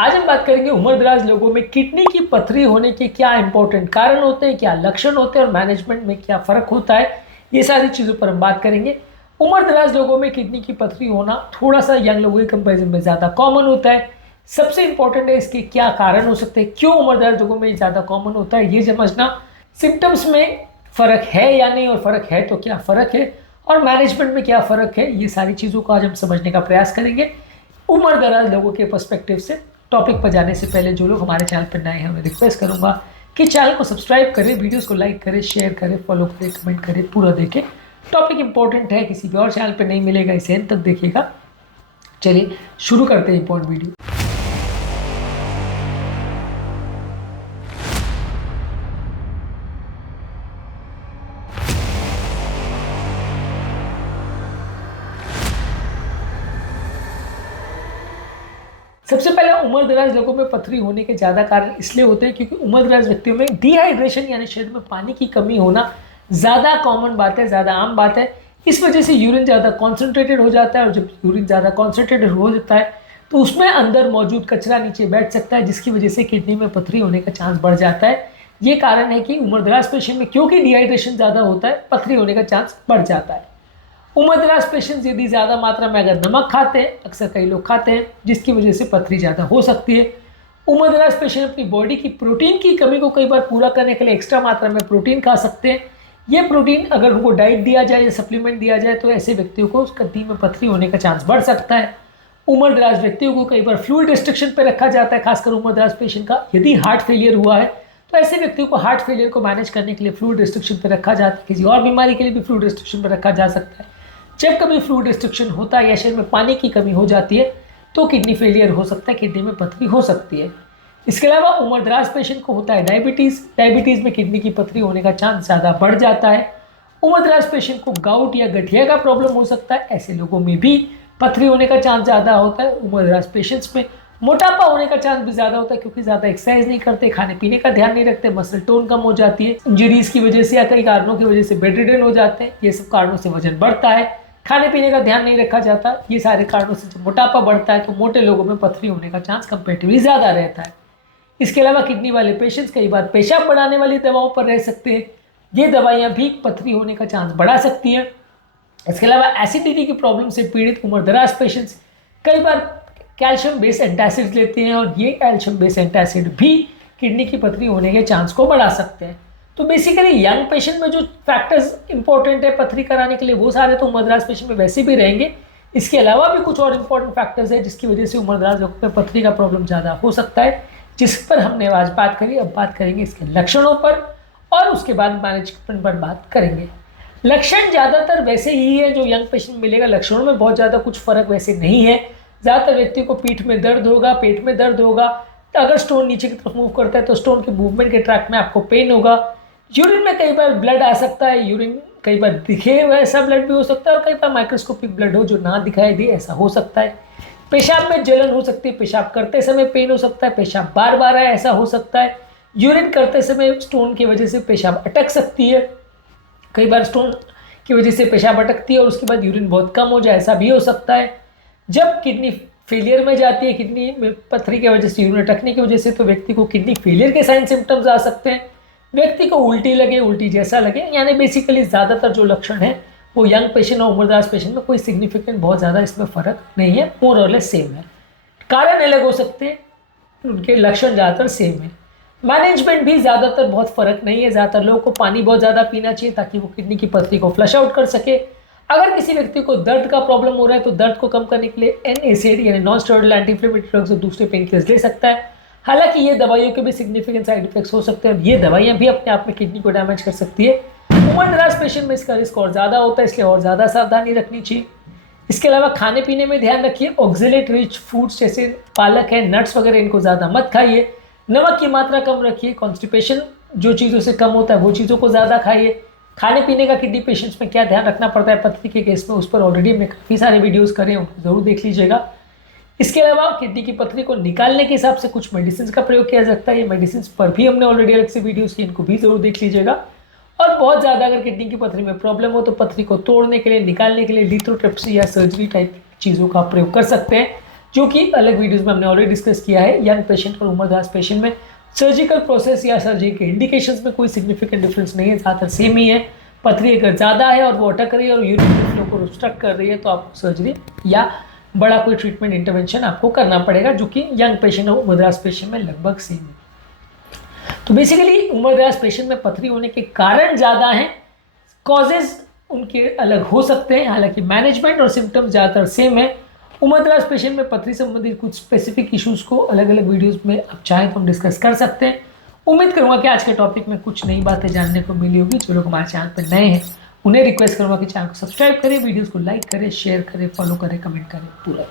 आज हम बात करेंगे उम्रदराज लोगों में किडनी की पथरी होने के क्या इंपॉर्टेंट कारण होते हैं, क्या लक्षण होते हैं और मैनेजमेंट में क्या फ़र्क होता है। ये सारी चीज़ों पर हम बात करेंगे। उम्रदराज लोगों में किडनी की पथरी होना थोड़ा सा यंग लोगों के कंपेरिजन में ज़्यादा कॉमन होता है। सबसे इंपॉर्टेंट है इसके क्या कारण हो सकते हैं, क्यों उम्रदराज लोगों में ज़्यादा कॉमन होता है, ये समझना। सिम्टम्स में फ़र्क है या नहीं, और फ़र्क है तो क्या फ़र्क है, और मैनेजमेंट में क्या फ़र्क है, ये सारी चीज़ों को आज हम समझने का प्रयास करेंगे उम्रदराज लोगों के पर्सपेक्टिव से। टॉपिक पर जाने से पहले जो लोग हमारे चैनल पर नए हैं उन्हें रिक्वेस्ट करूंगा कि चैनल को सब्सक्राइब करें, वीडियोस को लाइक करें, शेयर करें, फॉलो करें, कमेंट करें, पूरा देखें। टॉपिक इंपॉर्टेंट है, किसी भी और चैनल पर नहीं मिलेगा, इसे अंत तक देखिएगा। चलिए शुरू करते हैं इंपॉर्टेंट वीडियो। सबसे पहले उम्रदराज लोगों में पथरी होने के ज़्यादा कारण इसलिए होते हैं क्योंकि उम्रदराज व्यक्तियों में डिहाइड्रेशन यानी शरीर में पानी की कमी होना ज़्यादा कॉमन बात है, ज़्यादा आम बात है। इस वजह से यूरिन ज़्यादा कॉन्सेंट्रेटेड हो जाता है, और जब यूरिन ज़्यादा कॉन्सेंट्रेटेड हो जाता है तो उसमें अंदर मौजूद कचरा नीचे बैठ सकता है, जिसकी वजह से किडनी में पथरी होने का चांस बढ़ जाता है। ये कारण है कि उम्रदराज पेशेंट में क्योंकि डिहाइड्रेशन ज़्यादा होता है, पथरी होने का चांस बढ़ जाता है। उम्रदराज पेशेंट्स यदि ज़्यादा मात्रा में अगर नमक खाते हैं, अक्सर कई लोग खाते हैं, जिसकी वजह से पथरी ज़्यादा हो सकती है। उम्रदराज पेशेंट अपनी बॉडी की प्रोटीन की कमी को कई बार पूरा करने के लिए एक्स्ट्रा मात्रा में प्रोटीन खा सकते हैं। ये प्रोटीन अगर उनको डाइट दिया जाए या सप्लीमेंट दिया जाए तो ऐसे व्यक्तियों को किडनी में पथरी होने का चांस बढ़ सकता है। उम्रदराज व्यक्तियों को कई बार फ्लूइड रिस्ट्रिक्शन पर रखा जाता है, खासकर उम्रदराज पेशेंट का यदि हार्ट फेलियर हुआ है तो ऐसे व्यक्तियों को हार्ट फेलियर को मैनेज करने के लिए फ्लूइड रिस्ट्रिक्शन पर रखा जाता है। किसी और बीमारी के लिए भी फ्लूइड रिस्ट्रिक्शन पर रखा जा सकता है। जब कभी फ्लूइड रिस्ट्रिक्शन होता है या शरीर में पानी की कमी हो जाती है तो किडनी फेलियर हो सकता है, किडनी में पथरी हो सकती है। इसके अलावा उम्रदराज पेशेंट को होता है डायबिटीज़ में किडनी की पथरी होने का चांस ज़्यादा बढ़ जाता है। उम्रदराज पेशेंट को गाउट या गठिया का प्रॉब्लम हो सकता है, ऐसे लोगों में भी पथरी होने का चांस ज़्यादा होता है। उम्रदराज पेशेंट्स में मोटापा होने का चांस भी ज़्यादा होता है, क्योंकि ज़्यादा एक्सरसाइज नहीं करते, खाने पीने का ध्यान नहीं रखते, मसल टोन कम हो जाती है, इंजरीज की वजह से या कई कारणों की वजह से बेड रिडन हो जाते हैं। ये सब कारणों से वजन बढ़ता है, खाने पीने का ध्यान नहीं रखा जाता। ये सारे कारणों से जब मोटापा बढ़ता है तो मोटे लोगों में पथरी होने का चांस कंपेरेटिवली ज़्यादा रहता है। इसके अलावा किडनी वाले पेशेंट्स कई बार पेशाब बढ़ाने वाली दवाओं पर रह सकते हैं। ये दवाइयाँ भी पथरी होने का चांस बढ़ा सकती हैं। इसके अलावा एसिडिटी की प्रॉब्लम से पीड़ित उम्रदराज पेशेंट्स कई बार कैल्शियम बेस्ड एंटासिड लेते हैं, और ये कैल्शियम बेस्ड एंटासिड भी किडनी की पथरी होने के चांस को बढ़ा सकते हैं। तो बेसिकली यंग पेशेंट में जो फैक्टर्स इंपॉर्टेंट है पथरी कराने के लिए वो सारे तो उम्रदराज पेशेंट में वैसे भी रहेंगे। इसके अलावा भी कुछ और इंपॉर्टेंट फैक्टर्स है जिसकी वजह से उम्रदराज लोगों में पथरी का प्रॉब्लम ज़्यादा हो सकता है, जिस पर हमने आज बात करी। अब बात करेंगे इसके लक्षणों पर और उसके बाद मैनेजमेंट पर बात करेंगे। लक्षण ज़्यादातर वैसे ही है जो यंग पेशेंट में मिलेगा, लक्षणों में बहुत ज़्यादा कुछ फर्क वैसे नहीं है। ज़्यादातर व्यक्ति को पीठ में दर्द होगा, पेट में दर्द होगा, तो अगर स्टोन नीचे की तरफ मूव करता है तो स्टोन के मूवमेंट के ट्रैक में आपको पेन होगा। यूरिन में कई बार ब्लड आ सकता है, यूरिन कई बार दिखे वैसा ब्लड भी हो सकता है, और कई बार माइक्रोस्कोपिक ब्लड हो जो ना दिखाई दे, ऐसा हो सकता है। पेशाब में जलन हो सकती है, पेशाब करते समय पेन हो सकता है, पेशाब बार बार आए ऐसा हो सकता है। यूरिन करते समय स्टोन की वजह से पेशाब अटक सकती है, कई बार स्टोन की वजह से पेशाब अटकती है और उसके बाद यूरिन बहुत कम हो जाए, ऐसा भी हो सकता है। जब किडनी फेलियर में जाती है, किडनी में पथरी की वजह से, यूरिन अटकने की वजह से, तो व्यक्ति को किडनी फेलियर के साइन सिम्टम्स आ सकते हैं। व्यक्ति को उल्टी लगे, उल्टी जैसा लगे, यानी बेसिकली ज़्यादातर जो लक्षण है वो यंग पेशेंट और उम्रदराज पेशेंट में कोई सिग्निफिकेंट बहुत ज़्यादा इसमें फ़र्क नहीं है, मोर और लेस सेम है। कारण अलग हो सकते हैं, उनके लक्षण ज़्यादातर सेम है। मैनेजमेंट भी ज़्यादातर बहुत फ़र्क नहीं है। ज़्यादातर लोगों को पानी बहुत ज़्यादा पीना चाहिए ताकि वो किडनी की पथरी को फ्लश आउट कर सके। अगर किसी व्यक्ति को दर्द का प्रॉब्लम हो रहा है तो दर्द को कम करने के लिए NSAID यानी non steroidal anti inflammatory drugs और दूसरे पेन किलर्स ले सकता है। हालांकि ये दवाइयों के भी सिग्निफिकेंट साइड इफेक्ट्स हो सकते हैं, ये दवाइयाँ भी अपने आप में किडनी को डैमेज कर सकती है। उम्रदराज पेशेंट में इसका रिस्क और ज़्यादा होता है, इसलिए और ज़्यादा सावधानी रखनी चाहिए। इसके अलावा खाने पीने में ध्यान रखिए, ऑक्जेलेट रिच फूड्स जैसे पालक है, नट्स वगैरह, इनको ज़्यादा मत खाइए। नमक की मात्रा कम रखिए, कॉन्स्टिपेशन जो चीज़ों से कम होता है वो चीज़ों को ज़्यादा खाइए। खाने पीने का किडनी पेशेंट्स में क्या ध्यान रखना पड़ता है पथरी के केस में, उस पर ऑलरेडी हमने काफ़ी सारे वीडियोस करे हैं, उनको ज़रूर देख लीजिएगा। इसके अलावा किडनी की पथरी को निकालने के हिसाब से कुछ मेडिसिन का प्रयोग किया जाता है, ये मेडिसिन पर भी हमने ऑलरेडी अलग से वीडियोस की, इनको भी ज़रूर देख लीजिएगा। और बहुत ज़्यादा अगर किडनी की पथरी में प्रॉब्लम हो तो पथरी को तोड़ने के लिए, निकालने के लिए लिथोट्रिप्सी या सर्जरी टाइप चीज़ों का प्रयोग कर सकते हैं। जो कि अलग वीडियोस में हमने ऑलरेडी डिस्कस किया है। यंग पेशेंट और उम्रदराज पेशेंट में सर्जिकल प्रोसेस या सर्जरी के इंडिकेशंस में कोई सिग्निफिकेंट डिफरेंस नहीं है, ज़्यादातर सेम ही है। पथरी अगर ज़्यादा है और वो अटक रही है और यूरिन फ्लो को रिस्ट्रक्ट कर रही है तो आपको सर्जरी या बड़ा कोई ट्रीटमेंट इंटरवेंशन आपको करना पड़ेगा, जो कि यंग पेशेंट और उम्रदराज पेशेंट में लगभग सेम है। तो बेसिकली उम्रदराज पेशेंट में पथरी होने के कारण ज़्यादा हैं, कॉजेज उनके अलग हो सकते हैं, हालांकि मैनेजमेंट और सिम्टम्स ज़्यादातर सेम है। उम्रदराज पेशेंट में पथरी संबंधित कुछ स्पेसिफिक इश्यूज़ को अलग अलग वीडियोस में आप चाहें तो हम डिस्कस कर सकते हैं। उम्मीद करूँगा कि आज के टॉपिक में कुछ नई बातें जानने को मिली होगी। जो लोग हमारे चैनल पर नए हैं उन्हें रिक्वेस्ट करूँगा कि चैनल को सब्सक्राइब करें, वीडियोज़ को लाइक करें, शेयर करें, फॉलो करें, कमेंट करें, पूरा।